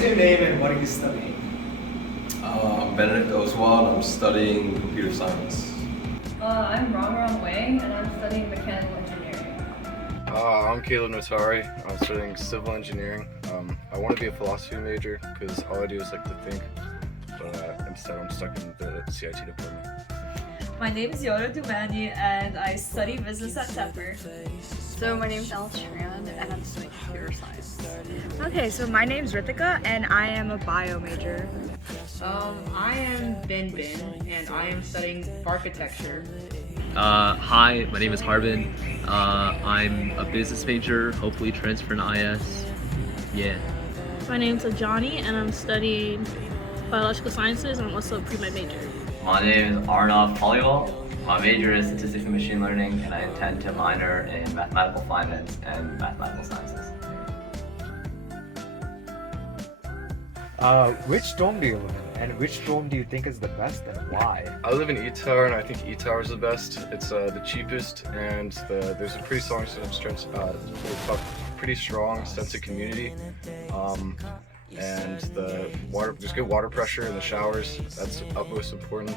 is your name and what are you studying? I'm Benedict Oswald. I'm studying computer science. I'm Rongrong and I'm studying mechanical engineering. I'm Kaleb. I'm studying civil engineering. I want to be a philosophy major because all I do is like to think, but instead I'm stuck in the CIT department. My name is Benni and I study business at Tepper. So my name is Tran and I'm studying computer science. Okay, so my name's Ritika and I am a bio major. I am Benni and I am studying architecture. Hi, my name is Harvin. I'm a business major, hopefully transfer in IS. Yeah. My name's Ajahne and I'm studying biological sciences and I'm also a pre-med major. My name is Arnav. My major is statistics and machine learning and I intend to minor in mathematical finance and mathematical sciences. Which dorm do you live in, and which dorm do you think is the best, and why? I live in E Tower, and I think E Tower is the best. It's the cheapest, and there's a pretty strong sense of community. And there's good water pressure in the showers. That's utmost important.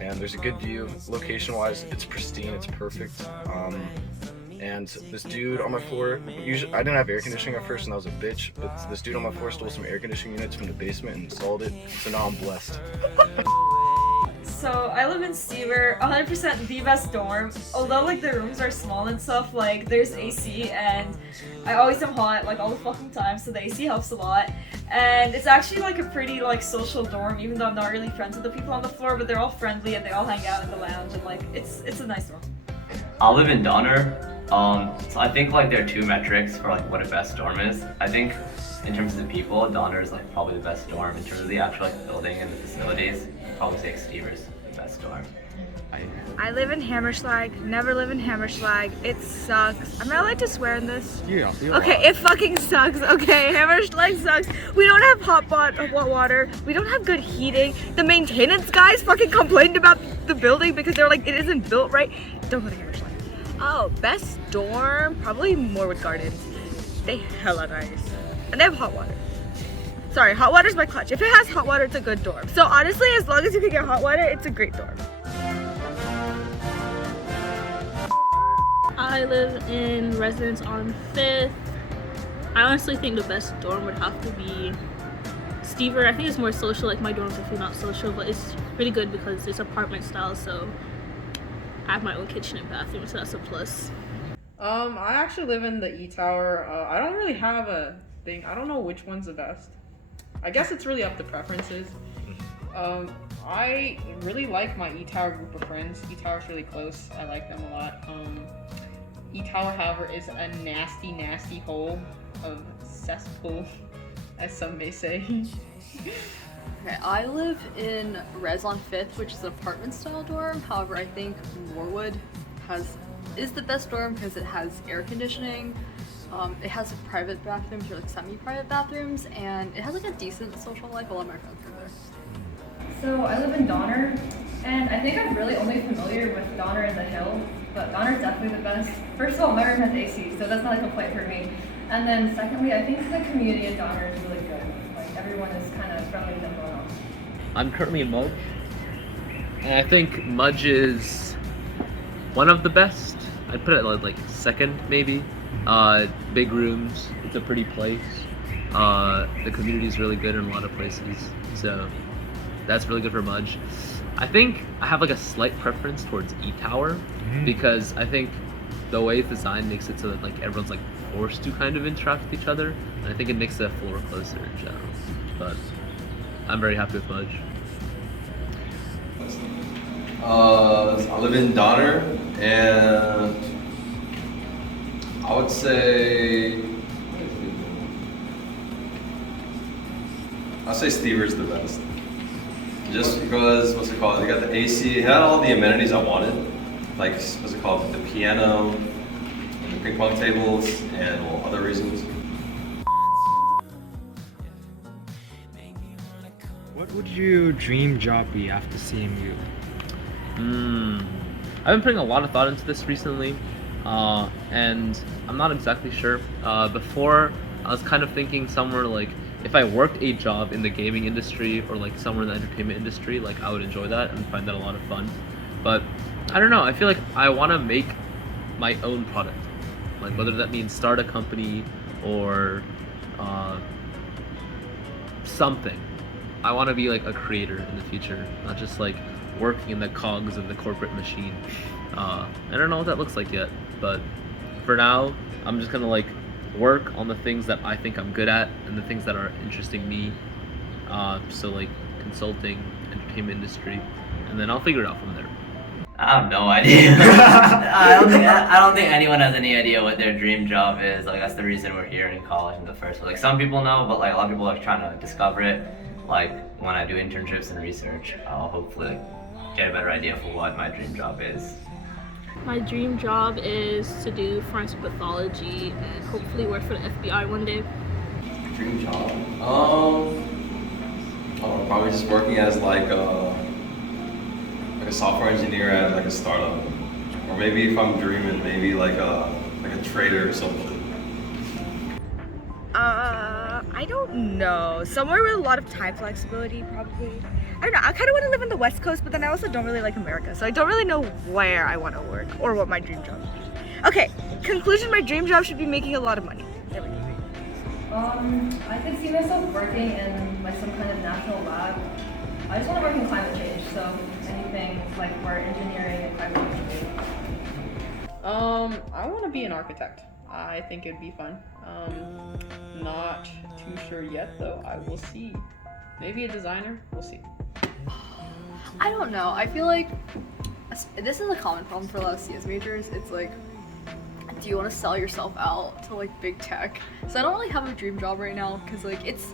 And there's a good view. Location-wise, it's pristine. It's perfect. And this dude on my floor, I didn't have air conditioning at first and I was a bitch, but this dude on my floor stole some air conditioning units from the basement and installed it, so now I'm blessed. So I live in Stever, 100% the best dorm. Although like the rooms are small and stuff, like there's AC and I always am hot like all the fucking time, so the AC helps a lot. And it's actually like a pretty like social dorm, even though I'm not really friends with the people on the floor, but they're all friendly and they all hang out in the lounge and like it's a nice dorm. I live in Donner. So I think like there are two metrics for like what a best dorm is. I think in terms of the people, Donner is like probably the best dorm. In terms of the actual like building and the facilities, I'd probably say Stever's the best dorm. I live in Hammerschlag, never live in Hammerschlag. It sucks. Am I allowed to swear in this? Yeah. Okay, it fucking sucks. Okay, Hammerschlag sucks. We don't have hot water. We don't have good heating. The maintenance guys fucking complained about the building because they're like, it isn't built right. Don't go to Hammerschlag. Oh, best dorm? Probably Morwood Gardens. They hella nice. And they have hot water. Sorry, hot water's my clutch. If it has hot water, it's a good dorm. So honestly, as long as you can get hot water, it's a great dorm. I live in residence on 5th. I honestly think the best dorm would have to be Stever. I think it's more social, like my dorm's definitely not social, but it's really good because it's apartment style, so I have my own kitchen and bathroom, so that's a plus. I actually live in the E Tower. I don't really have a thing. I don't know which one's the best. I guess it's really up to preferences. I really like my E Tower group of friends. E Tower's really close. I like them a lot. E Tower, however, is a nasty, nasty hole of cesspool, as some may say. Okay, I live in Res on 5th, which is an apartment style dorm. However, I think Morwood is the best dorm because it has air conditioning. It has private bathrooms or like semi-private bathrooms, and it has like a decent social life. A lot of my friends live there. So I live in Donner, and I think I'm really only familiar with Donner and the Hill, but Donner's definitely the best. First of all, my room has AC, so that's not a complaint for me. And then secondly, I think the community in Donner is really good. Like everyone is kind of friendly and going on. I'm currently in Mudge, and I think Mudge is one of the best. I'd put it like second, maybe. Big rooms, it's a pretty place. The community is really good in a lot of places, so that's really good for Mudge. I think I have like a slight preference towards E Tower because I think the way it's designed makes it so that like everyone's like forced to kind of interact with each other, and I think it makes the floor closer in general. But I'm very happy with Mudge. I live in Donner, and I would say Stever's the best. Just because, what's it called? They got the AC, it had all the amenities I wanted. Like, what's it called? The piano, the ping pong tables, and well, other reasons. What would your dream job be after CMU? I've been putting a lot of thought into this recently, and I'm not exactly sure. Before, I was kind of thinking somewhere like if I worked a job in the gaming industry or like somewhere in the entertainment industry, like I would enjoy that and find that a lot of fun. But I don't know, I feel like I want to make my own product, like whether that means start a company or something. I want to be like a creator in the future, not just like working in the cogs of the corporate machine. I don't know what that looks like yet, but for now, I'm just gonna like work on the things that I think I'm good at and the things that are interesting me. So like consulting, entertainment industry, and then I'll figure it out from there. I have no idea. I don't think anyone has any idea what their dream job is. Like that's the reason we're here in college in the first place. Like some people know, but like a lot of people are trying to discover it. Like when I do internships and research, I'll hopefully get a better idea for what my dream job is. My dream job is to do forensic pathology and hopefully work for the FBI one day. Dream job? Probably just working as like a software engineer at like a startup, or maybe if I'm dreaming, maybe like a trader or something. I don't know. Somewhere with a lot of time flexibility, probably. I don't know. I kind of want to live on the West Coast, but then I also don't really like America, so I don't really know where I want to work or what my dream job is. Okay, conclusion: my dream job should be making a lot of money. There we go. I could see myself working in like some kind of national lab. I just want to work in climate change, so anything like where engineering and climate change would be. I want to be an architect. I think it'd be fun. Not too sure yet though. I will see. Maybe a designer. We'll see. I don't know. I feel like this is a common problem for a lot of CS majors. It's like, do you want to sell yourself out to like big tech? So I don't really have a dream job right now because like it's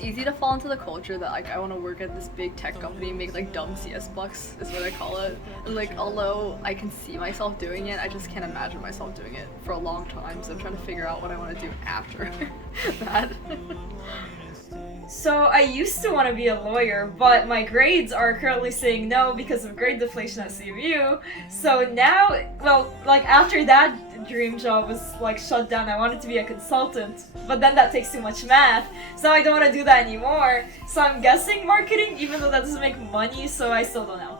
easy to fall into the culture that like I want to work at this big tech company and make like dumb CS bucks is what I call it. And like although I can see myself doing it, I just can't imagine myself doing it for a long time. So I'm trying to figure out what I want to do after that. So I used to want to be a lawyer, but my grades are currently saying no because of grade deflation at CMU. So now, well, like after that dream job was like shut down, I wanted to be a consultant, but then that takes too much math, so I don't want to do that anymore. So I'm guessing marketing, even though that doesn't make money, so I still don't know.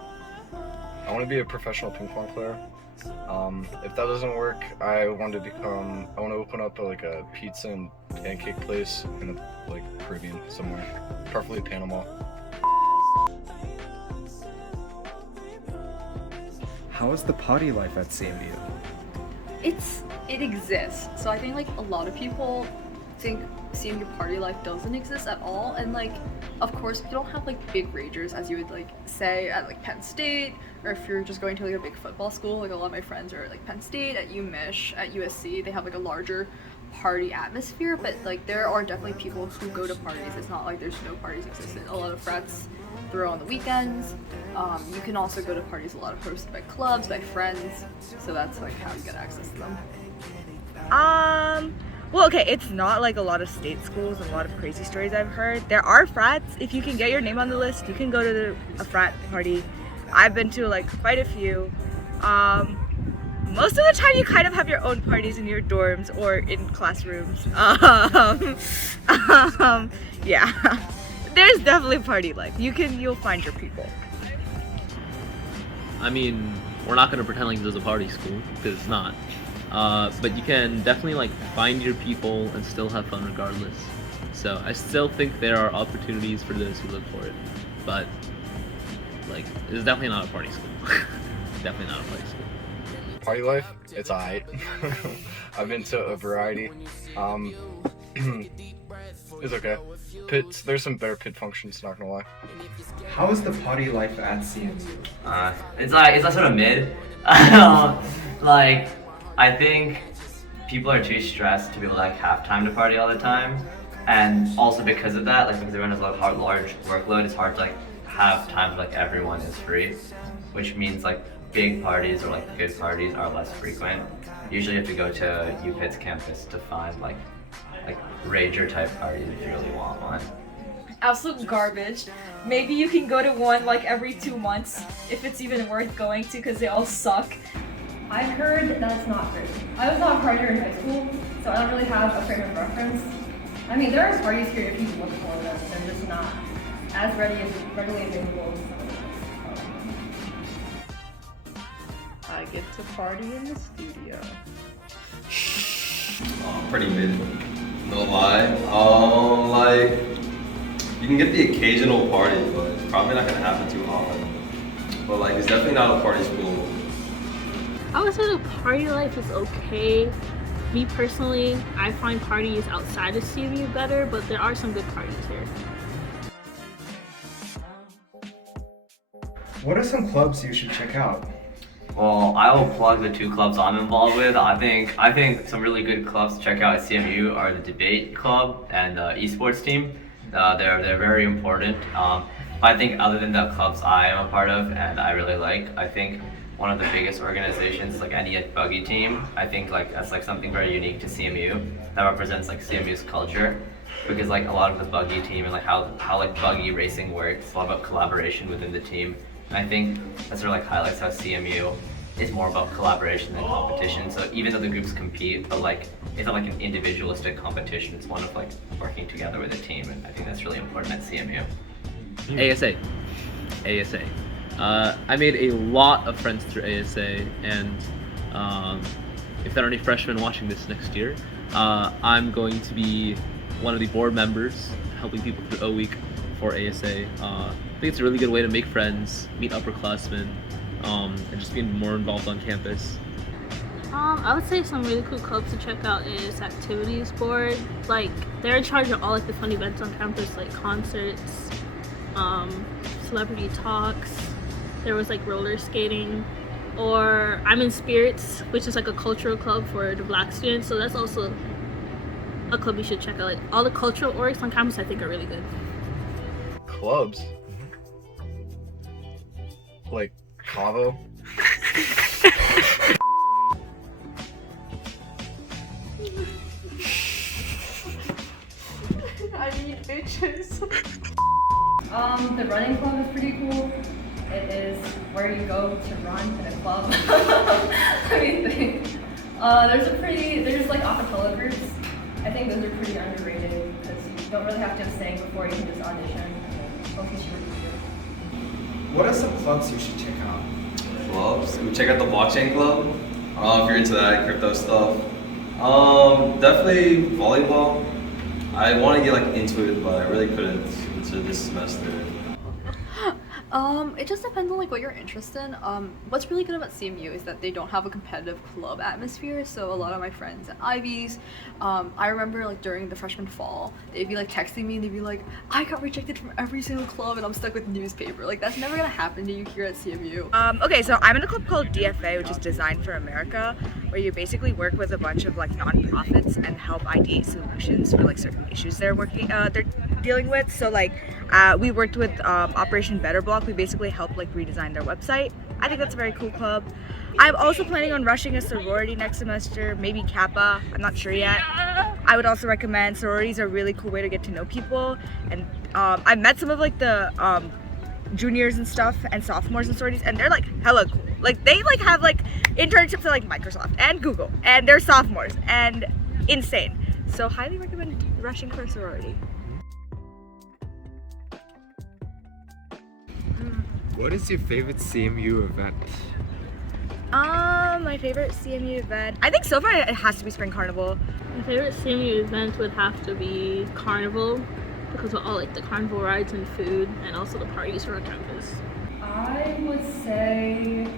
I want to be a professional ping pong player. If that doesn't work, I want to open up like a pizza and pancake place in like Caribbean somewhere, preferably Panama. How is the party life at CMU? It exists. So I think like a lot of people think CMU party life doesn't exist at all, and like of course we don't have like big ragers as you would like say at like Penn State, or if you're just going to like a big football school, like a lot of my friends are at like Penn State, at UMich, at USC, they have like a larger party atmosphere, but like there are definitely people who go to parties. It's not like there's no parties existent. A lot of frats throw on the weekends. You can also go to parties a lot of hosted by clubs, by friends, so that's like how you get access to them. Well, okay, it's not like a lot of state schools and a lot of crazy stories I've heard. There are frats. If you can get your name on the list, you can go to a frat party. I've been to like quite a few. Most of the time you kind of have your own parties in your dorms or in classrooms. Yeah. There's definitely party life. You'll find your people. I mean, we're not gonna pretend like this is a party school, because it's not. But you can definitely like find your people and still have fun regardless. So I still think there are opportunities for those who look for it. But like, it's definitely not a party school. Definitely not a party school. Party life? It's alright. I've been to a variety. It's okay. There's some better pit functions, not gonna lie. How is the party life at CMU? It's like sort of mid. Like, I think people are too stressed to be able to like have time to party all the time, and also because of that, like because everyone has a large workload, it's hard to like have times like everyone is free, which means like big parties or like good parties are less frequent. Usually you have to go to UPitt's campus to find like rager type parties if you really want one. Absolute garbage. Maybe you can go to one like every 2 months if it's even worth going to, because they all suck. I've heard that's not great. I was not a partier in high school, so I don't really have a frame of reference. I mean, there are parties here if you look for them. They're just not as readily available as some of them. I get to party in the studio. Pretty mid. No lie. Like, you can get the occasional party, but it's probably not gonna happen too often. But like, it's definitely not a party school. I would say the party life is okay. Me personally, I find parties outside of CMU better, but there are some good parties here. What are some clubs you should check out? Well, I will plug the 2 clubs I'm involved with. I think some really good clubs to check out at CMU are the debate club and the esports team. They're very important. I think other than the clubs I am a part of and I really like, I think one of the biggest organizations, like any buggy team, I think like that's like something very unique to CMU that represents like CMU's culture, because like a lot of the buggy team and like how like buggy racing works, it's all about collaboration within the team. And I think that sort of like highlights how CMU is more about collaboration than competition. So even though the groups compete, but like it's not like an individualistic competition. It's one of like working together with a team, and I think that's really important at CMU. ASA. I made a lot of friends through ASA, and if there are any freshmen watching this next year, I'm going to be one of the board members helping people through O Week for ASA. I think it's a really good way to make friends, meet upperclassmen, and just be more involved on campus. I would say some really cool clubs to check out is Activities Board. Like, they're in charge of all like the fun events on campus, like concerts, celebrity talks. There was like roller skating, or I'm in Spirits, which is like a cultural club for the Black students. So that's also a club you should check out. Like, all the cultural orgs on campus, I think, are really good. Clubs? Like Cavo? I need bitches. The running club is pretty cool. It is where you go to run in a club. Let me think. There's like acapella groups. I think those are pretty underrated because you don't really have to sing before you can just audition. Focus your career. What are some clubs you should check out? Clubs? We check out the blockchain club. I don't know if you're into that crypto stuff. Definitely volleyball. I want to get like into it, but I really couldn't into this semester. It just depends on like what you're interested in. What's really good about CMU is that they don't have a competitive club atmosphere. So a lot of my friends at Ivies, I remember like during the freshman fall, they'd be like texting me and they'd be like, I got rejected from every single club and I'm stuck with newspaper. Like, that's never gonna happen to you here at CMU. Okay, so I'm in a club called DFA, which is Design for America, where you basically work with a bunch of like nonprofits and help ideate solutions for like certain issues they're dealing with. So like we worked with Operation Better Block. We basically helped like redesign their website. I think that's a very cool club. I'm also planning on rushing a sorority next semester, maybe Kappa, I'm not sure yet. I would also recommend sororities are a really cool way to get to know people, and I've met some of like the juniors and stuff and sophomores in sororities, and they're like hella cool. Like they like have like internships at like Microsoft and Google, and they're sophomores and insane. So highly recommend rushing for a sorority. What is your favorite CMU event? My favorite CMU event, I think so far it has to be Spring Carnival. My favorite CMU event would have to be Carnival, because of all like the carnival rides and food, and also the parties around campus. I would say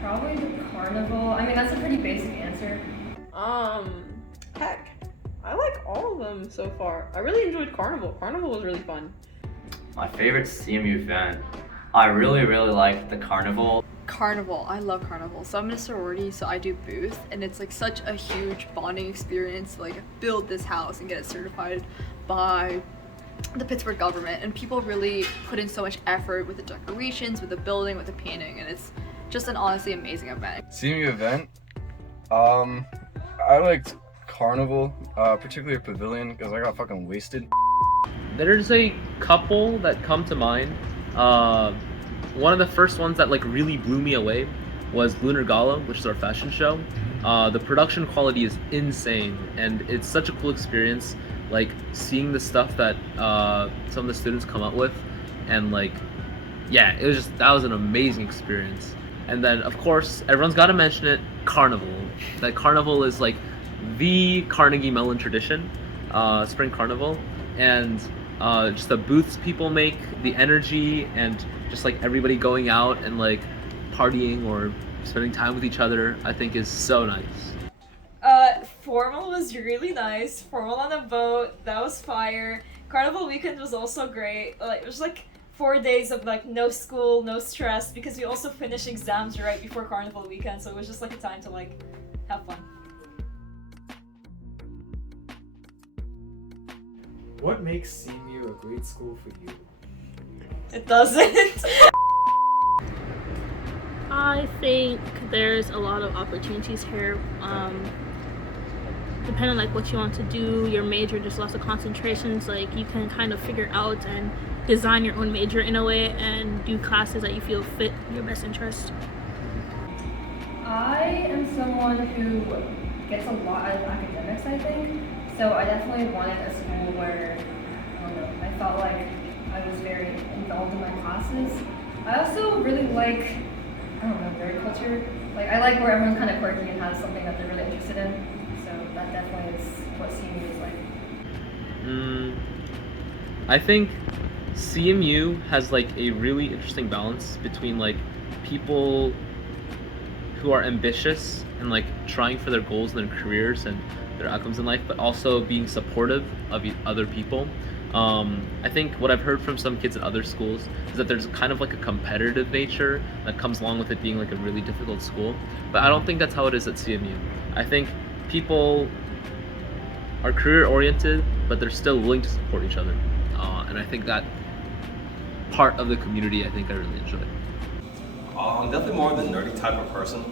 probably the carnival. I mean, that's a pretty basic answer. Heck, I like all of them so far. I really enjoyed Carnival. Carnival was really fun. My favorite CMU event, I really liked the Carnival. Carnival, I love Carnival. So I'm in a sorority, so I do booth, and it's like such a huge bonding experience to like build this house and get it certified by the Pittsburgh government, and people really put in so much effort with the decorations, with the building, with the painting, and it's just an honestly amazing event. CMU event? I liked Carnival, particularly Pavilion, because I got fucking wasted. There's a couple that come to mind. One of the first ones that like really blew me away was Lunar Gala, which is our fashion show. The production quality is insane, and it's such a cool experience like seeing the stuff that some of the students come up with, and like, yeah, it was just, that was an amazing experience. And then of course everyone's got to mention it, carnival. That carnival is like the Carnegie Mellon tradition, spring carnival, and just the booths people make, the energy, and just like everybody going out and like partying or spending time with each other, I think is so nice. Formal was really nice. Formal on a boat, that was fire. Carnival weekend was also great. Like, it was like 4 days of like no school, no stress, because we also finished exams right before Carnival weekend, so it was just like a time to like have fun. What makes CMU a great school for you? It doesn't. I think there's a lot of opportunities here. Depending on like what you want to do, your major, there's lots of concentrations. Like you can kind of figure out and design your own major in a way and do classes that you feel fit your best interest. I am someone who gets a lot out of academics, I think. So I definitely wanted a school where, I don't know, I felt like I was very involved in my classes. I also really like, I don't know, nerd culture. Like I like where everyone's kind of quirky and has something that they're really interested in. So that definitely is what CMU is like. I think CMU has like a really interesting balance between like people who are ambitious and like trying for their goals and their careers and their outcomes in life, but also being supportive of other people. I think what I've heard from some kids at other schools is that there's kind of like a competitive nature that comes along with it being like a really difficult school, but I don't think that's how it is at CMU. I think people are career oriented, but they're still willing to support each other, and I think that part of the community I think I really enjoy. I'm definitely more of the nerdy type of person.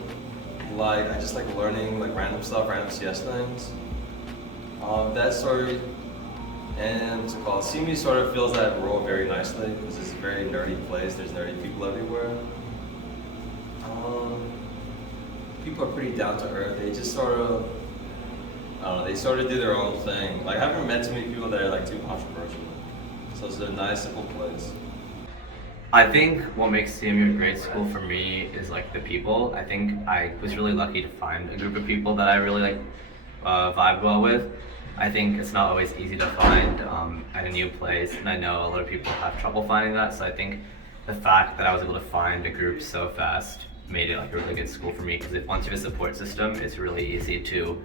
Like I just like learning like random stuff, random CS things. That sort of, and what's it called? CMU sort of fills that role very nicely because it's a very nerdy place. There's nerdy people everywhere. People are pretty down to earth. They just sort of, I don't know, they sort of do their own thing. Like I haven't met too many people that are like too controversial. So it's a nice, simple place. I think what makes CMU a great school for me is like the people. I think I was really lucky to find a group of people that I really like vibe well with. I think it's not always easy to find at a new place, and I know a lot of people have trouble finding that. So I think the fact that I was able to find a group so fast made it like a really good school for me, because once you have a support system, it's really easy to,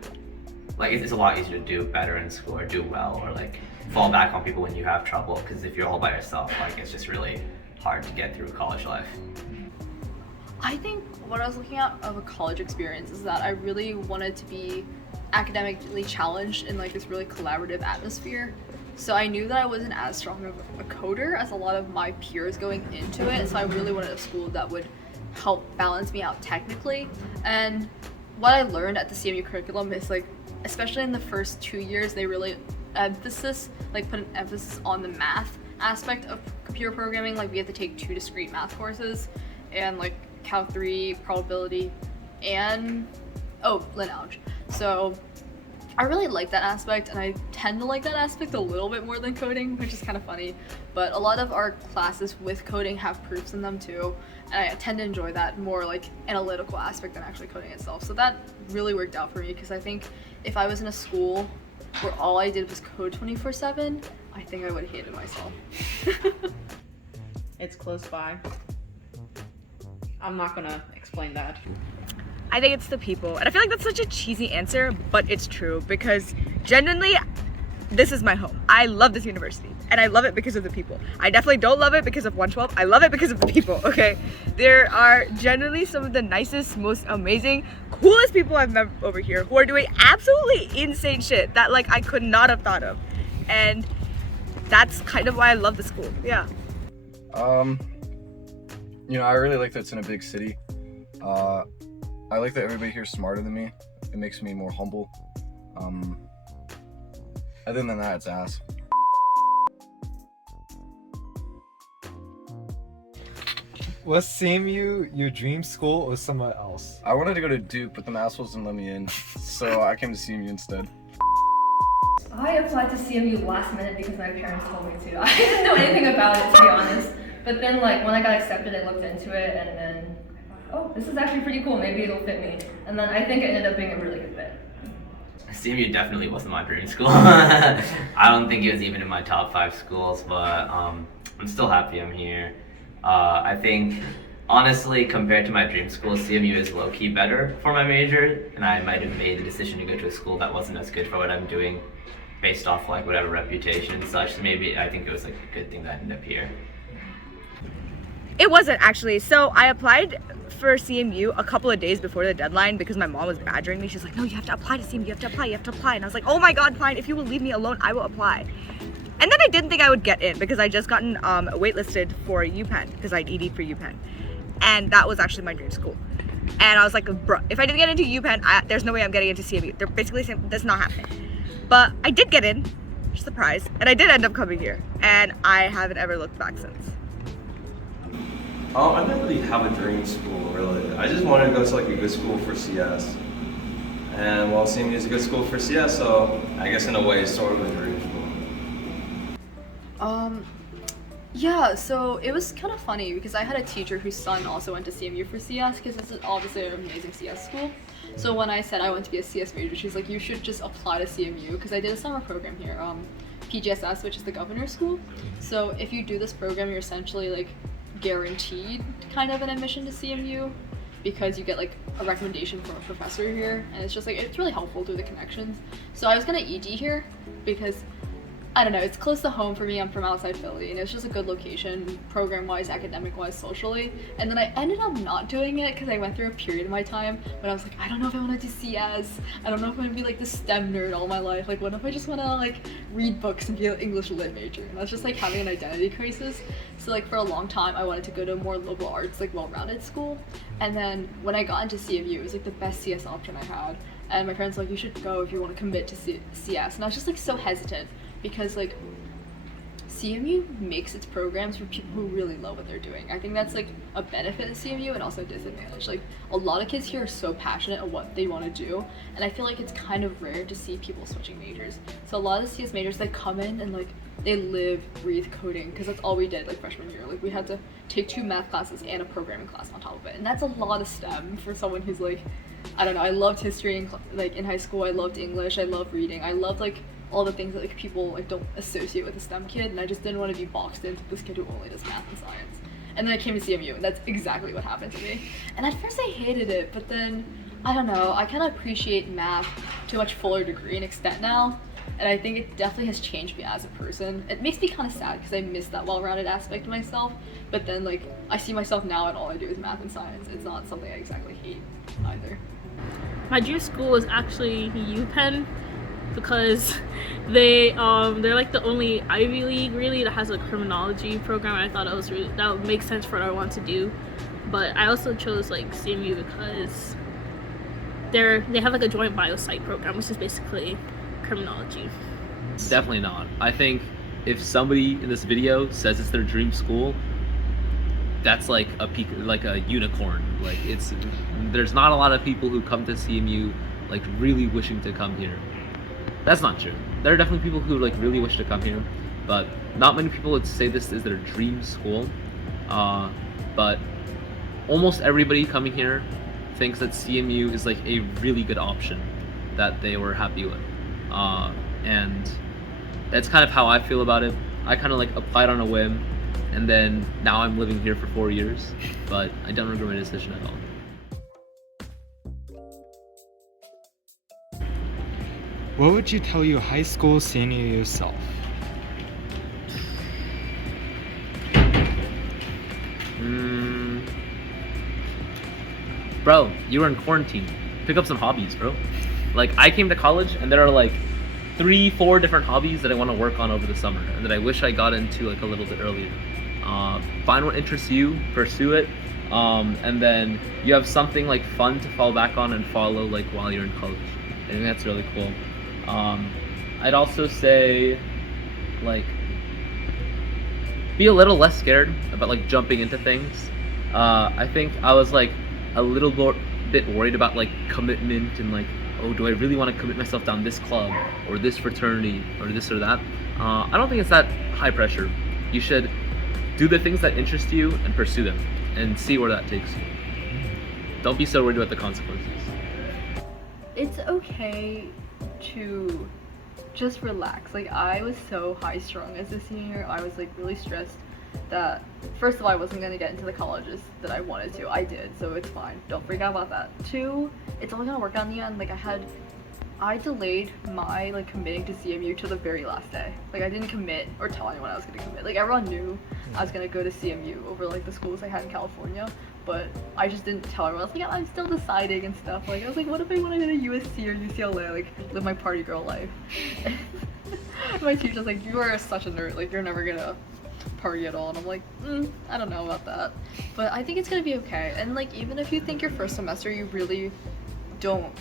like it's a lot easier to do better in school or do well or like fall back on people when you have trouble, because if you're all by yourself, like it's just really hard to get through college life. I think what I was looking at of a college experience is that I really wanted to be academically challenged in like this really collaborative atmosphere. So I knew that I wasn't as strong of a coder as a lot of my peers going into it, so I really wanted a school that would help balance me out technically. And what I learned at the CMU curriculum is like, especially in the first 2 years, they really put an emphasis on the math aspect of computer programming. Like we have to take 2 discrete math courses and like Calc 3, probability, and lit algebra. So I really like that aspect, and I tend to like that aspect a little bit more than coding, which is kind of funny. But a lot of our classes with coding have proofs in them too, and I tend to enjoy that more like analytical aspect than actually coding itself. So that really worked out for me, because I think if I was in a school where all I did was code 24/7, I think I would have hated myself. It's close by. I'm not gonna explain that. I think it's the people. And I feel like that's such a cheesy answer, but it's true, because genuinely, this is my home. I love this university, and I love it because of the people. I definitely don't love it because of 112. I love it because of the people, okay? There are generally some of the nicest, most amazing, coolest people I've met over here who are doing absolutely insane shit that like I could not have thought of. And that's kind of why I love the school, yeah. You know, I really like that it's in a big city. I like that everybody here is smarter than me. It makes me more humble. Other than that, it's ass. Was CMU your dream school or somewhere else? I wanted to go to Duke, but the assholes didn't let me in, so I came to CMU instead. I applied to CMU last minute because my parents told me to. I didn't know anything about it, to be honest. But then, like, when I got accepted, I looked into it, and then I thought, oh, this is actually pretty cool. Maybe it'll fit me. And then I think it ended up being a really good fit. CMU definitely wasn't my dream school. I don't think it was even in my top 5 schools, but I'm still happy I'm here. I think, honestly, compared to my dream school, CMU is low-key better for my major, and I might have made the decision to go to a school that wasn't as good for what I'm doing based off like whatever reputation and such. So maybe I think it was like a good thing that I ended up here. It wasn't actually. So I applied for CMU a couple of days before the deadline because my mom was badgering me. She's like, no, you have to apply to CMU, you have to apply, you have to apply. And I was like, oh my God, fine. If you will leave me alone, I will apply. And then I didn't think I would get in because I just gotten waitlisted for UPenn because I'd ED for UPenn. And that was actually my dream school. And I was like, bro, if I didn't get into UPenn, there's no way I'm getting into CMU. They're basically saying that's not happening. But I did get in, surprise, and I did end up coming here. And I haven't ever looked back since. I didn't really have a dream school, really. I just wanted to go to like a good school for CS. And well, CMU is a good school for CS, so I guess in a way it's sort of a dream school. Yeah, so it was kind of funny because I had a teacher whose son also went to CMU for CS because it's obviously an amazing CS school. So when I said I want to be a CS major, she's like, you should just apply to CMU because I did a summer program here, PGSS, which is the governor's school. So if you do this program, you're essentially like guaranteed kind of an admission to CMU because you get like a recommendation from a professor here, and it's just like, it's really helpful through the connections. So I was gonna ED here because I don't know, it's close to home for me. I'm from outside Philly, and it's just a good location, program-wise, academic-wise, socially. And then I ended up not doing it because I went through a period in my time when I was like, I don't know if I want to do CS. I don't know if I'm gonna be like the STEM nerd all my life. Like, what if I just want to like read books and be an English lit major? And that's just like having an identity crisis. So like for a long time, I wanted to go to a more liberal arts, like well-rounded school. And then when I got into CMU, it was like the best CS option I had. And my parents were like, you should go if you want to commit to CS. And I was just like so hesitant. Because like CMU makes its programs for people who really love what they're doing. I think that's like a benefit of CMU and also a disadvantage. Like a lot of kids here are so passionate at what they want to do, and I feel like it's kind of rare to see people switching majors. So a lot of the CS majors, they come in and like they live, breathe coding, because that's all we did like freshman year. Like we had to take 2 math classes and a programming class on top of it, and that's a lot of STEM for someone who's like, I don't know, I loved history in high school, I loved English, I loved reading, I loved like all the things that like people like don't associate with a STEM kid, and I just didn't want to be boxed into this kid who only does math and science. And then I came to CMU, and that's exactly what happened to me. And at first I hated it, but then I don't know, I kind of appreciate math to a much fuller degree and extent now, and I think it definitely has changed me as a person. It makes me kind of sad because I miss that well-rounded aspect of myself, but then like I see myself now and all I do is math and science. It's not something I exactly hate either. My dream school was actually UPenn, because they're like the only Ivy League really that has a criminology program. I thought that would make sense for what I want to do. But I also chose like CMU because they have like a joint biopsych program, which is basically criminology. Definitely not. I think if somebody in this video says it's their dream school, that's like a peak, like a unicorn. Like there's not a lot of people who come to CMU like really wishing to come here. That's not true. There are definitely people who like really wish to come here, but not many people would say this is their dream school. But almost everybody coming here thinks that CMU is like a really good option that they were happy with. And that's kind of how I feel about it. I kind of like applied on a whim, and then now I'm living here for 4 years, but I don't regret my decision at all. What would you tell your high school senior yourself? Bro, you were in quarantine. Pick up some hobbies, bro. Like, I came to college and there are like 3-4 different hobbies that I want to work on over the summer and that I wish I got into like a little bit earlier. Find what interests you, pursue it, and then you have something like fun to fall back on and follow like while you're in college. I think that's really cool. I'd also say, like, be a little less scared about like jumping into things. I think I was like a little bit worried about like commitment and like oh, do I really want to commit myself down this club or this fraternity or this or that? I don't think it's that high pressure. You should do the things that interest you and pursue them and see where that takes you. Don't be so worried about the consequences. It's okay to just relax. Like, I was so high strung as a senior. I was like really stressed that, first of all, I wasn't gonna get into the colleges that I wanted to. I did, so it's fine. Don't freak out about that. Two, it's only gonna work out in the end. Like, I delayed my like committing to CMU till the very last day. Like, I didn't commit or tell anyone I was gonna commit. Like, everyone knew I was gonna go to CMU over like the schools I had in California, but I just didn't tell everyone. I was like, yeah, I'm still deciding and stuff. Like, I was like, what if I want to go to USC or UCLA, like live my party girl life? My teacher's like, you are such a nerd. Like, you're never gonna party at all. And I'm like, I don't know about that, but I think it's gonna be okay. And like, even if you think your first semester you really don't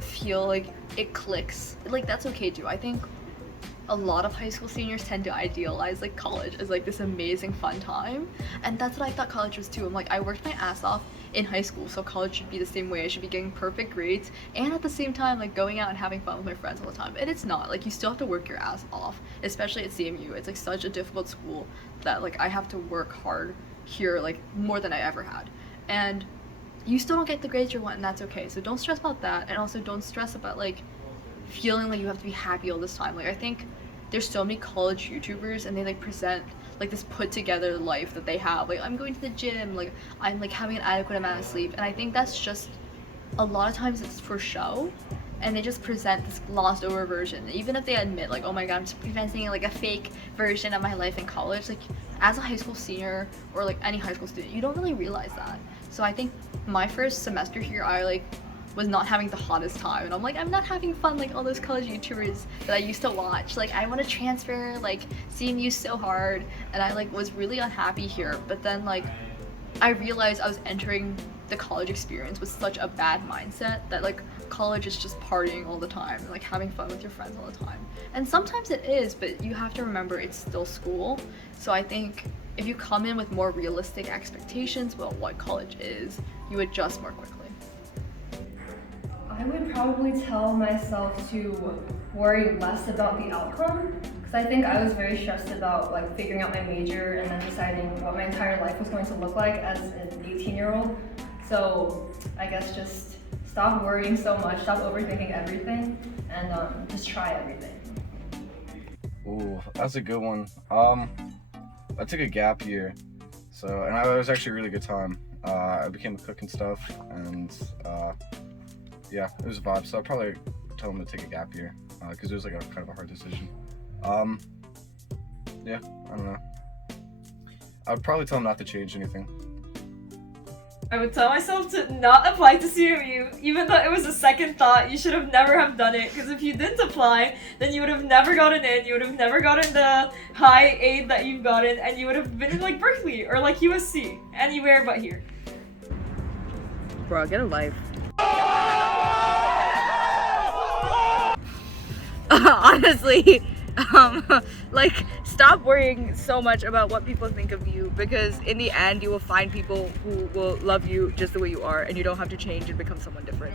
feel like it clicks, like, that's okay too. I think a lot of high school seniors tend to idealize like college as like this amazing fun time, and that's what I thought college was too. I'm like, I worked my ass off in high school, so college should be the same way. I should be getting perfect grades and at the same time like going out and having fun with my friends all the time. And it's not. Like, you still have to work your ass off, especially at CMU. It's like such a difficult school that like I have to work hard here, like more than I ever had, and you still don't get the grades you want, and that's okay. So don't stress about that, and also don't stress about like feeling like you have to be happy all this time. Like, I think there's so many college YouTubers and they like present like this put together life that they have. Like, I'm going to the gym, like I'm like having an adequate amount of sleep, and I think that's just, a lot of times it's for show, and they just present this glossed over version. Even if they admit like, oh my god, I'm just presenting like a fake version of my life in college, like as a high school senior or like any high school student, you don't really realize that. So I think my first semester here, I like was not having the hottest time, and I'm like, I'm not having fun like all those college YouTubers that I used to watch. Like, I want to transfer, like CMU so hard, and I like was really unhappy here. But then like I realized I was entering the college experience with such a bad mindset that like college is just partying all the time and like having fun with your friends all the time. And sometimes it is, but you have to remember it's still school. So I think if you come in with more realistic expectations about what college is, you adjust more quickly. I would probably tell myself to worry less about the outcome, because I think I was very stressed about like figuring out my major and then deciding what my entire life was going to look like as an 18-year-old. So I guess just stop worrying so much, stop overthinking everything, and just try everything. Ooh, that's a good one. I took a gap year, and it was actually a really good time. I became a cook and stuff, and yeah, it was a vibe. So I'd probably tell them to take a gap year, because it was like a kind of a hard decision. Yeah, I don't know. I'd probably tell them not to change anything. I would tell myself to not apply to CMU, even though it was a second thought. You should have never have done it, because if you didn't apply, then you would have never gotten in, you would have never gotten the high aid that you've gotten, and you would have been in like Berkeley or like USC, anywhere but here. Bro, get a life. Honestly, like, stop worrying so much about what people think of you, because in the end you will find people who will love you just the way you are, and you don't have to change and become someone different.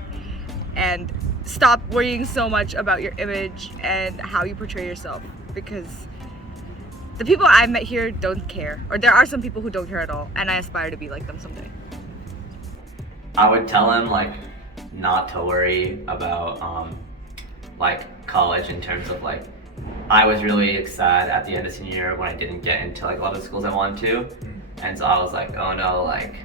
And stop worrying so much about your image and how you portray yourself, because the people I've met here don't care, or there are some people who don't care at all, and I aspire to be like them someday. I would tell him like not to worry about like college, in terms of like, I was really sad at the end of senior year when I didn't get into like a lot of the schools I wanted to, and so I was like, oh no, like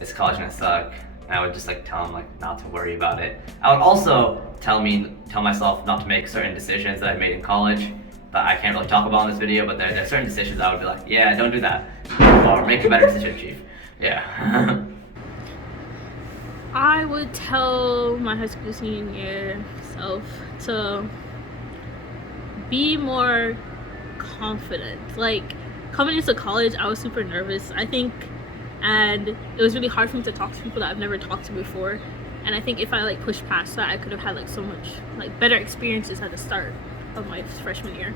is college gonna suck? And I would just like tell him like not to worry about it. I would also tell myself not to make certain decisions that I made in college that I can't really talk about in this video, but there are certain decisions I would be like, yeah, don't do that, or make a better decision, chief. Yeah. I would tell my high school senior self to be more confident. Like, coming into college, I was super nervous, I think, and it was really hard for me to talk to people that I've never talked to before. And I think if I like pushed past that, I could have had like so much like better experiences at the start of my freshman year.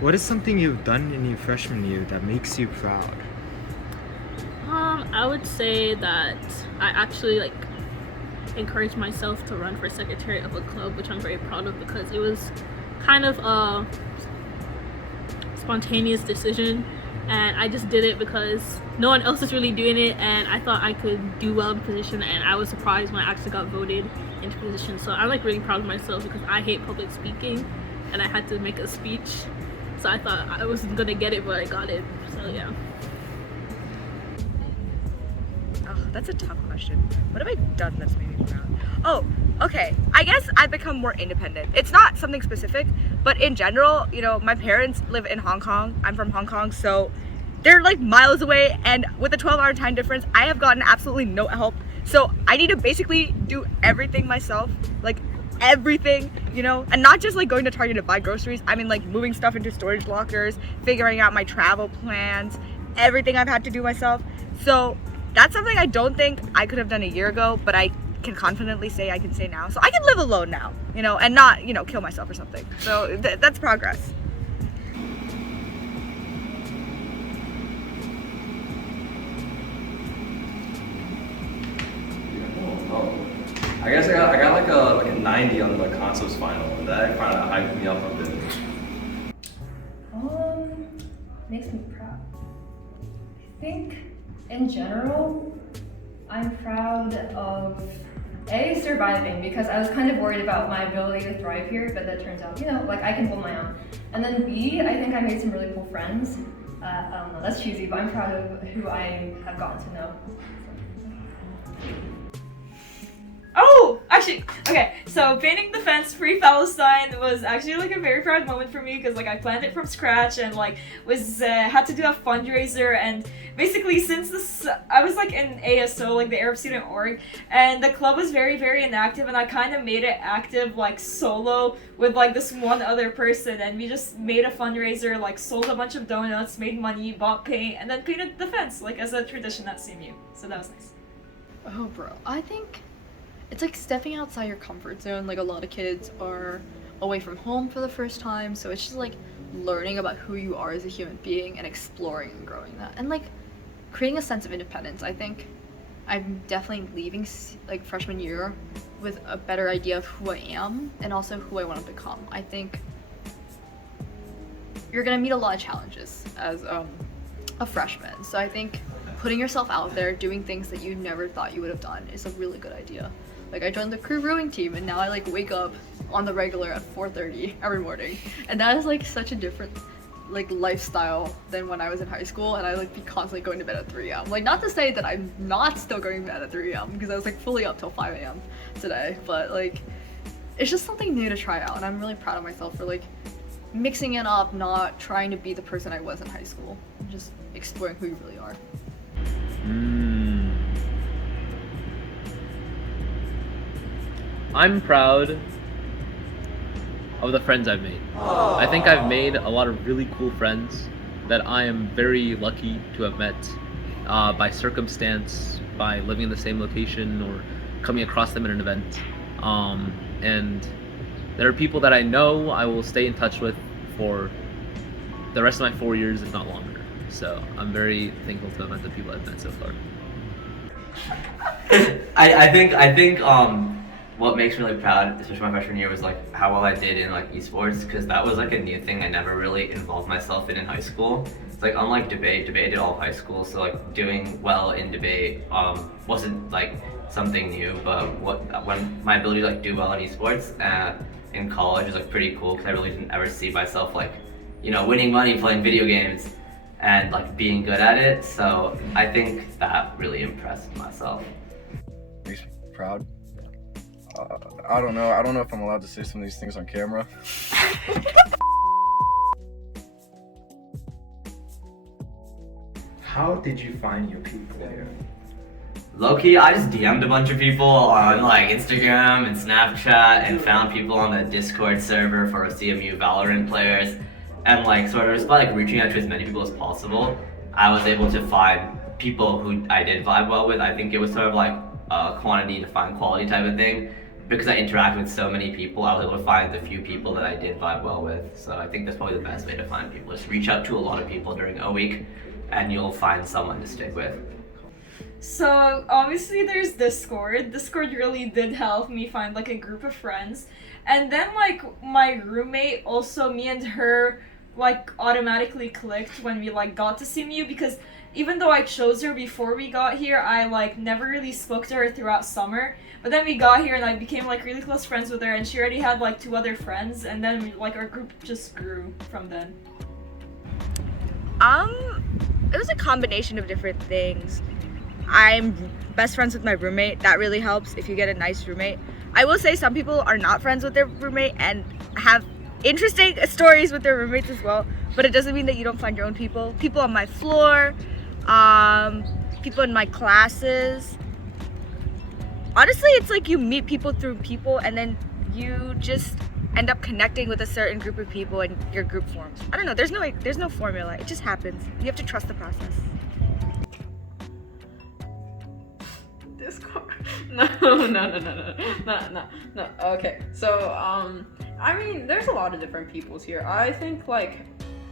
What is something you've done in your freshman year that makes you proud? I would say that I actually like encouraged myself to run for secretary of a club, which I'm very proud of because it was kind of a spontaneous decision, and I just did it because no one else is really doing it, and I thought I could do well in the position, and I was surprised when I actually got voted into position. So I'm like really proud of myself because I hate public speaking, and I had to make a speech. So I thought I wasn't gonna get it, but I got it. So yeah. Oh, that's a tough question. What have I done that's made me proud? Oh, okay. I guess I've become more independent. It's not something specific, but in general, you know, my parents live in Hong Kong. I'm from Hong Kong, so they're like miles away, and with a 12-hour time difference, I have gotten absolutely no help. So I need to basically do everything myself, like everything, you know, and not just like going to Target to buy groceries. I mean like moving stuff into storage lockers, figuring out my travel plans, everything I've had to do myself. So that's something I don't think I could have done a year ago, but I can confidently say I can say now. So I can live alone now, you know, and not, you know, kill myself or something. So that's progress. I guess I got like a 90 on the consoles final, and that kind of hyped me up a bit. Makes me proud. I think in general, I'm proud of A, surviving, because I was kind of worried about my ability to thrive here, but that turns out, you know, like I can hold my own. And then B, I think I made some really cool friends. I don't know, that's cheesy, but I'm proud of who I have gotten to know. Oh, actually, okay, so painting the fence pre-Palestine was actually like a very proud moment for me because like I planned it from scratch and like was had to do a fundraiser, and basically since this I was like in ASO, like the Arab Student Org, and the club was very, very inactive, and I kind of made it active like solo with like this one other person, and we just made a fundraiser, like sold a bunch of donuts, made money, bought paint, and then painted the fence like as a tradition at CMU. So that was nice. Oh, bro, I think it's like stepping outside your comfort zone. Like a lot of kids are away from home for the first time, so it's just like learning about who you are as a human being and exploring and growing that, and like creating a sense of independence. I think I'm definitely leaving like freshman year with a better idea of who I am and also who I want to become. I think you're gonna meet a lot of challenges as a freshman, so I think putting yourself out there, doing things that you never thought you would have done is a really good idea. Like I joined the crew rowing team, and now I like wake up on the regular at 4:30 every morning, and that is like such a different like lifestyle than when I was in high school, and I like be constantly going to bed at 3 a.m. Like not to say that I'm not still going to bed at 3 a.m. because I was like fully up till 5 a.m. today, but like it's just something new to try out, and I'm really proud of myself for like mixing it up, not trying to be the person I was in high school, just exploring who you really are. I'm proud of the friends I've made. I think I've made a lot of really cool friends that I am very lucky to have met by circumstance, by living in the same location or coming across them at an event. And there are people that I know I will stay in touch with for the rest of my 4 years, if not longer. So I'm very thankful to have met the people I've met so far. I think what makes me really proud, especially my freshman year, was like how well I did in like esports, because that was like a new thing I never really involved myself in high school. It's like unlike debate I did all of high school, so like doing well in debate wasn't like something new, but when my ability to like do well in esports in college was like pretty cool, because I really didn't ever see myself like, you know, winning money playing video games and like being good at it. So I think that really impressed myself. Makes me proud. I don't know if I'm allowed to say some of these things on camera. How did you find your people here? Low-key, I just DM'd a bunch of people on like Instagram and Snapchat and found people on the Discord server for CMU Valorant players, and like sort of just by like reaching out to as many people as possible, I was able to find people who I did vibe well with. I think it was sort of like a quantity to find quality type of thing. Because I interact with so many people, I was able to find the few people that I did vibe well with. So I think that's probably the best way to find people. Just reach out to a lot of people during a week and you'll find someone to stick with. So obviously there's Discord. Discord really did help me find like a group of friends. And then like my roommate also, me and her like automatically clicked when we like got to CMU, because even though I chose her before we got here, I like never really spoke to her throughout summer. But then we got here and I became like really close friends with her, and she already had like 2 other friends, and then like our group just grew from then. It was a combination of different things. I'm best friends with my roommate. That really helps if you get a nice roommate. I will say some people are not friends with their roommate and have interesting stories with their roommates as well, but it doesn't mean that you don't find your own people. People on my floor, people in my classes. Honestly, it's like you meet people through people, and then you just end up connecting with a certain group of people and your group forms. I don't know, there's no formula. It just happens. You have to trust the process. Discord. No. Okay, so I mean, there's a lot of different peoples here. I think like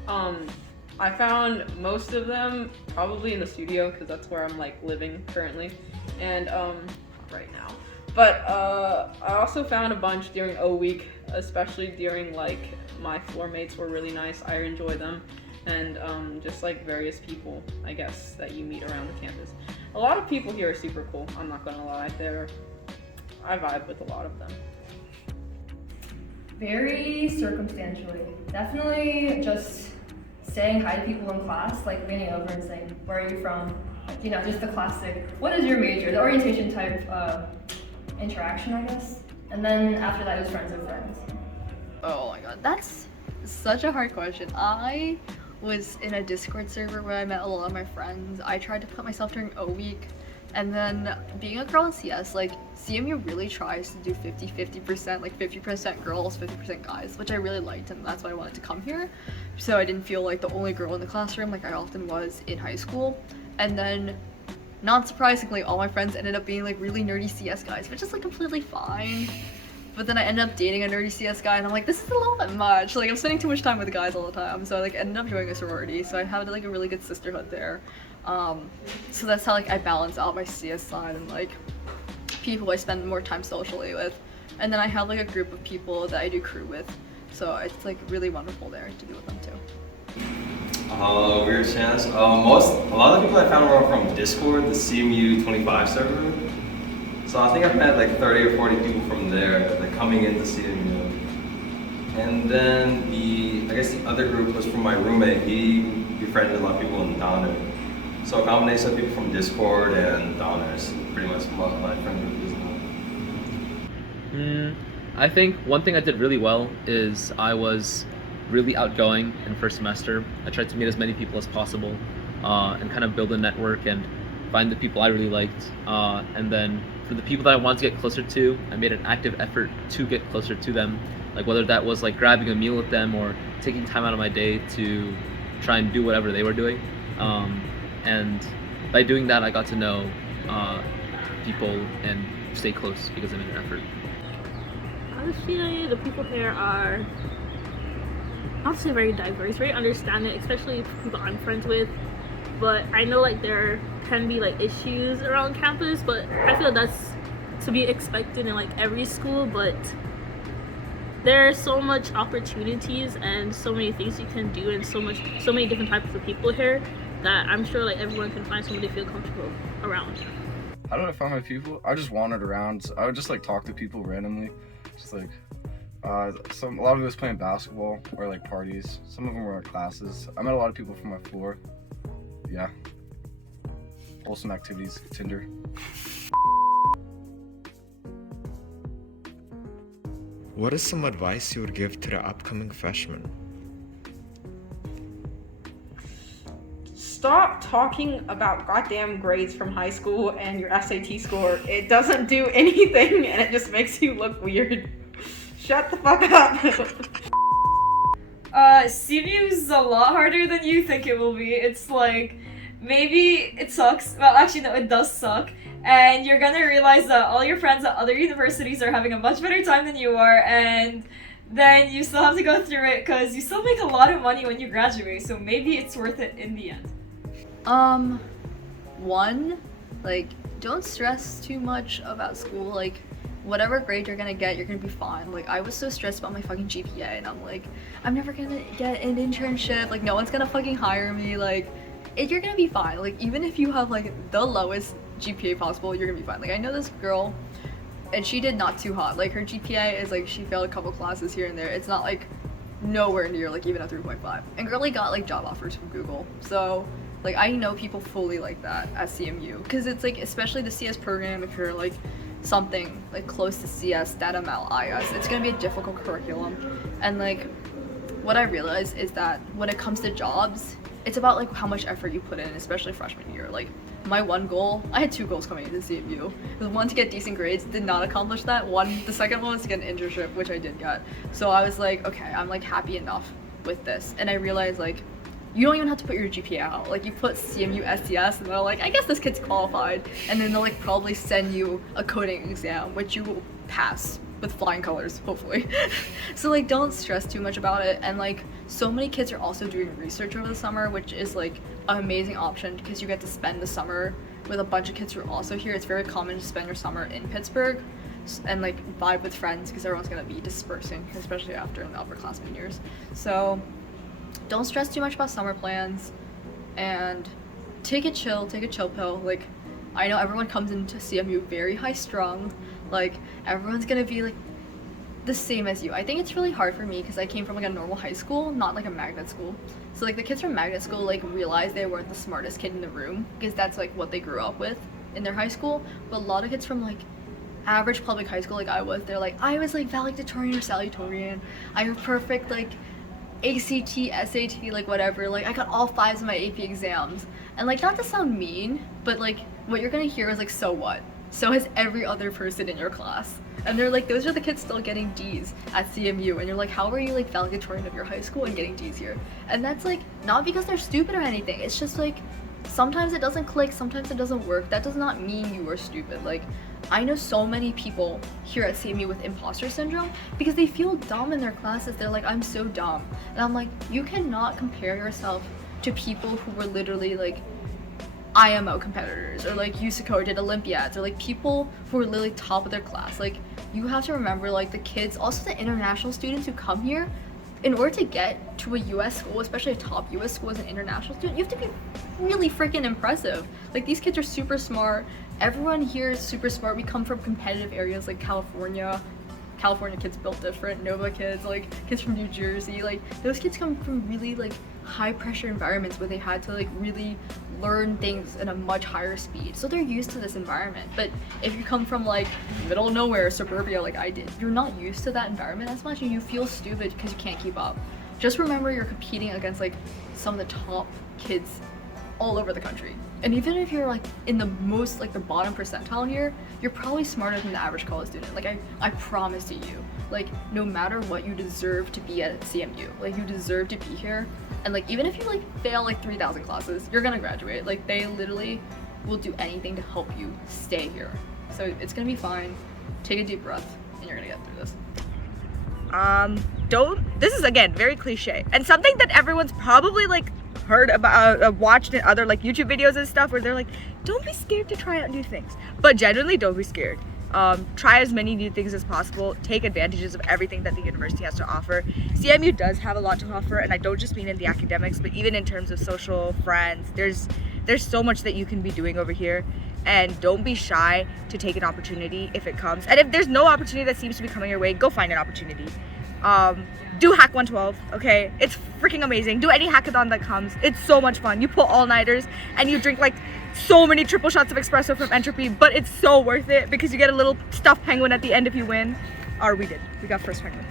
I found most of them probably in the studio, because that's where I'm like living currently, and right now. But I also found a bunch during O week, especially during like my floor mates were really nice. I enjoy them, and just like various people, I guess, that you meet around the campus. A lot of people here are super cool, I'm not gonna lie. I vibe with a lot of them. Very circumstantially. Definitely just saying hi to people in class, like leaning over and saying, where are you from? Like, you know, just the classic, what is your major? The orientation type interaction, I guess. And then after that, it was friends of friends. Oh my god, that's such a hard question. I was in a Discord server where I met a lot of my friends. I tried to put myself during O week, and then being a girl in CS, like CMU really tries to do 50-50%, like 50% girls, 50% guys, which I really liked, and that's why I wanted to come here. So I didn't feel like the only girl in the classroom like I often was in high school. And then, not surprisingly, all my friends ended up being like really nerdy CS guys, which is like completely fine. But then I ended up dating a nerdy CS guy, and I'm like, this is a little bit much. Like, I'm spending too much time with guys all the time. So I like ended up joining a sorority. So I had like a really good sisterhood there. So that's how like I balance out my CS side and like people I spend more time socially with. And then I have like a group of people that I do crew with. So it's like really wonderful there to be with them too. Weird chance. A lot of the people I found were from Discord, the CMU 25 server. So I think I've met like 30 or 40 people from there, like coming into CMU. And then I guess the other group was from my roommate. He befriended a lot of people in Donner. So a combination of people from Discord and Donner is pretty much what my friend group is now. I think one thing I did really well is I was really outgoing in first semester. I tried to meet as many people as possible and kind of build a network and find the people I really liked. And then for the people that I wanted to get closer to, I made an active effort to get closer to them. Like whether that was like grabbing a meal with them or taking time out of my day to try and do whatever they were doing. And by doing that, I got to know people and stay close because I made an effort. Honestly, the people here are honestly very diverse, very understanding, especially people I'm friends with. But I know like there can be like issues around campus, but I feel that's to be expected in like every school. But there are so much opportunities and so many things you can do, and so many different types of people here that I'm sure like everyone can find somebody to feel comfortable around. How did I find my people? I just wandered around. I would just like talk to people randomly, just like a lot of it was playing basketball or like parties. Some of them were at classes. I met a lot of people from my floor. Yeah. Wholesome activities, Tinder. What is some advice you would give to the upcoming freshmen? Stop talking about goddamn grades from high school and your SAT score. It doesn't do anything and it just makes you look weird. Shut the fuck up. CMU is a lot harder than you think it will be. It's like, maybe it sucks. Well, actually, no, it does suck. And you're gonna realize that all your friends at other universities are having a much better time than you are, and then you still have to go through it because you still make a lot of money when you graduate, so maybe it's worth it in the end. One, Like, don't stress too much about school. Like, whatever grade you're gonna get, you're gonna be fine. Like, I was so stressed about my fucking GPA, and I'm like, I'm never gonna get an internship. Like, no one's gonna fucking hire me. Like, you're gonna be fine. Like, even if you have like the lowest GPA possible, you're gonna be fine. Like, I know this girl, and she did not too hot. Like, her GPA is like, she failed a couple classes here and there. It's not like nowhere near like even a 3.5. And girly got like job offers from Google. So like, I know people fully like that at CMU, because it's like, especially the CS program, if you're like something like close to CS, DataML, IS, it's gonna be a difficult curriculum. And like, what I realized is that when it comes to jobs, it's about like how much effort you put in, especially freshman year. Like, my one goal, I had 2 goals coming into CMU. The one to get decent grades, did not accomplish that. The second one was to get an internship, which I did get. So I was like, okay, I'm like happy enough with this. And I realized like, you don't even have to put your GPA out. Like, you put CMU STS and they're like, I guess this kid's qualified. And then they'll like probably send you a coding exam, which you will pass with flying colors, hopefully. So like, don't stress too much about it. And like, so many kids are also doing research over the summer, which is like an amazing option, because you get to spend the summer with a bunch of kids who are also here. It's very common to spend your summer in Pittsburgh and like vibe with friends, because everyone's gonna be dispersing, especially after the upperclassmen years. So don't stress too much about summer plans, and take a chill pill. Like, I know everyone comes into CMU very high strung. Like, everyone's gonna be like the same as you. I think it's really hard for me because I came from like a normal high school, not like a magnet school. So like, the kids from magnet school like realized they weren't the smartest kid in the room, because that's like what they grew up with in their high school. But a lot of kids from like average public high school, like they're like, I was like valedictorian or salutatorian. I have perfect like ACT, SAT, like whatever. Like, I got all 5s in my AP exams. And like, not to sound mean, but like, what you're gonna hear is like, so what? So has every other person in your class. And they're like, those are the kids still getting D's at CMU. And you're like, how are you like valedictorian of your high school and getting D's here? And that's like, not because they're stupid or anything. It's just like, sometimes it doesn't click, sometimes it doesn't work. That does not mean you are stupid. Like, I know so many people here at CMU with imposter syndrome because they feel dumb in their classes. They're like, I'm so dumb. And I'm like, you cannot compare yourself to people who were literally like IMO competitors, or like USACO did Olympiads, or like people who are literally top of their class. Like, you have to remember, like, the kids, also the international students who come here, in order to get to a US school, especially a top US school as an international student, you have to be really freaking impressive. Like, these kids are super smart. Everyone here is super smart. We come from competitive areas like California. California kids built different, Nova kids, like kids from New Jersey, like those kids come from really like high pressure environments where they had to like really learn things at a much higher speed. So they're used to this environment. But if you come from like middle of nowhere, suburbia like I did, you're not used to that environment as much and you feel stupid because you can't keep up. Just remember you're competing against like some of the top kids all over the country. And even if you're like in the most, like the bottom percentile here, you're probably smarter than the average college student. Like I promise to you, like no matter what, you deserve to be at CMU. Like you deserve to be here. And like even if you like fail like 3,000 classes, you're gonna graduate. Like they literally will do anything to help you stay here. So it's gonna be fine. Take a deep breath and you're gonna get through this. This is again very cliche and something that everyone's probably like heard about, watched in other like YouTube videos and stuff, where they're like, don't be scared to try out new things. But genuinely, don't be scared. Try as many new things as possible. Take advantages of everything that the university has to offer. CMU does have a lot to offer, and I don't just mean in the academics, but even in terms of social, friends. There's so much that you can be doing over here, and don't be shy to take an opportunity if it comes. And if there's no opportunity that seems to be coming your way, go find an opportunity. Do Hack 112, okay? It's freaking amazing. Do any hackathon that comes. It's so much fun. You pull all-nighters and you drink like so many triple shots of espresso from Entropy, but it's so worth it because you get a little stuffed penguin at the end if you win. Or we did. We got first penguin.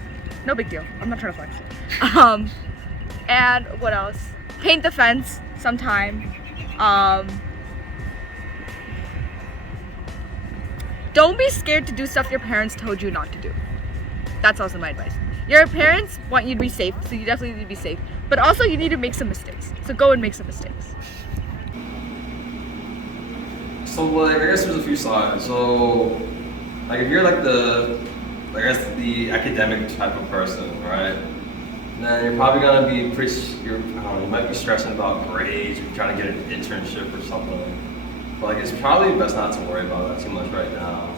No big deal. I'm not trying to flex. And what else? Paint the fence sometime. Don't be scared to do stuff your parents told you not to do. That's also my advice. Your parents want you to be safe, so you definitely need to be safe. But also you need to make some mistakes. So go and make some mistakes. So like I guess there's a few sides. So like if you're like the the academic type of person, right? Then you're probably gonna be you might be stressing about grades, you're trying to get an internship or something. But like, it's probably best not to worry about that too much right now.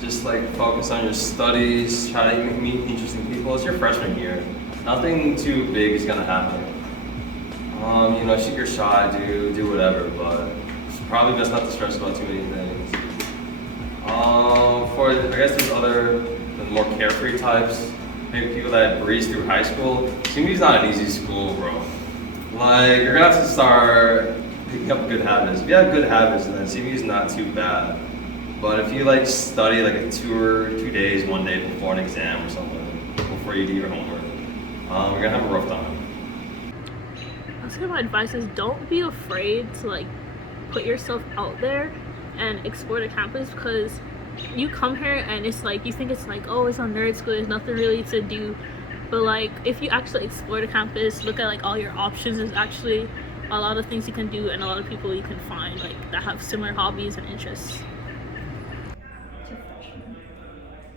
Just like focus on your studies, try to meet interesting people. It's your freshman year. Nothing too big is gonna happen. You know, shoot your shot, do whatever, but it's probably best not to stress about too many things. For I guess there's other the more carefree types, maybe people that breeze through high school. CMU's not an easy school, bro. Like, you're gonna have to start picking up good habits. If you have good habits, then CMU's not too bad. But if you like study like a 2 days, 1 day before an exam or something, before you do your homework, you're gonna have a rough time. That's my advice is don't be afraid to like put yourself out there and explore the campus, because you come here and it's like you think it's like, oh, it's a nerd school, there's nothing really to do, but like if you actually explore the campus, look at like all your options, there's actually a lot of things you can do and a lot of people you can find like that have similar hobbies and interests.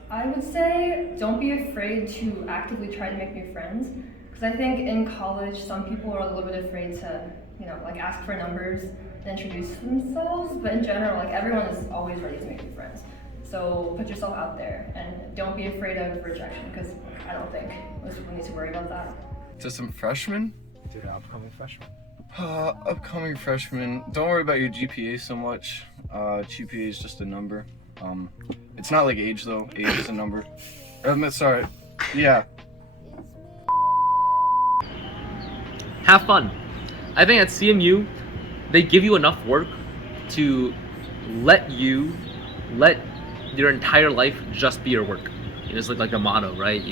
I would say don't be afraid to actively try to make new friends, because I think in college some people are a little bit afraid to, you know, like ask for numbers and introduce themselves, but in general, like everyone is always ready to make new friends. So put yourself out there and don't be afraid of rejection, because I don't think most people need to worry about that. To some freshmen? To the upcoming freshmen. Upcoming freshmen, don't worry about your GPA so much. GPA is just a number. It's not like age though. Age is a number. Sorry. Yeah. Have fun. I think at CMU, they give you enough work to let your entire life just be your work. It's like a motto, right?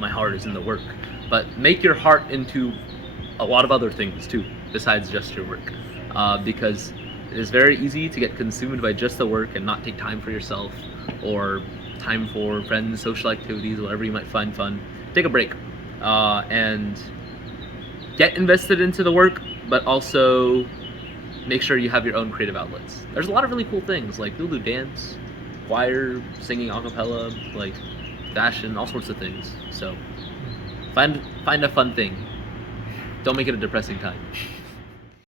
My heart is in the work. But make your heart into a lot of other things too, besides just your work. Because it is very easy to get consumed by just the work and not take time for yourself or time for friends, social activities, whatever you might find fun. Take a break and get invested into the work, but also make sure you have your own creative outlets. There's a lot of really cool things, like you'll do dance, choir, singing a cappella, like fashion, all sorts of things. So find a fun thing. Don't make it a depressing time.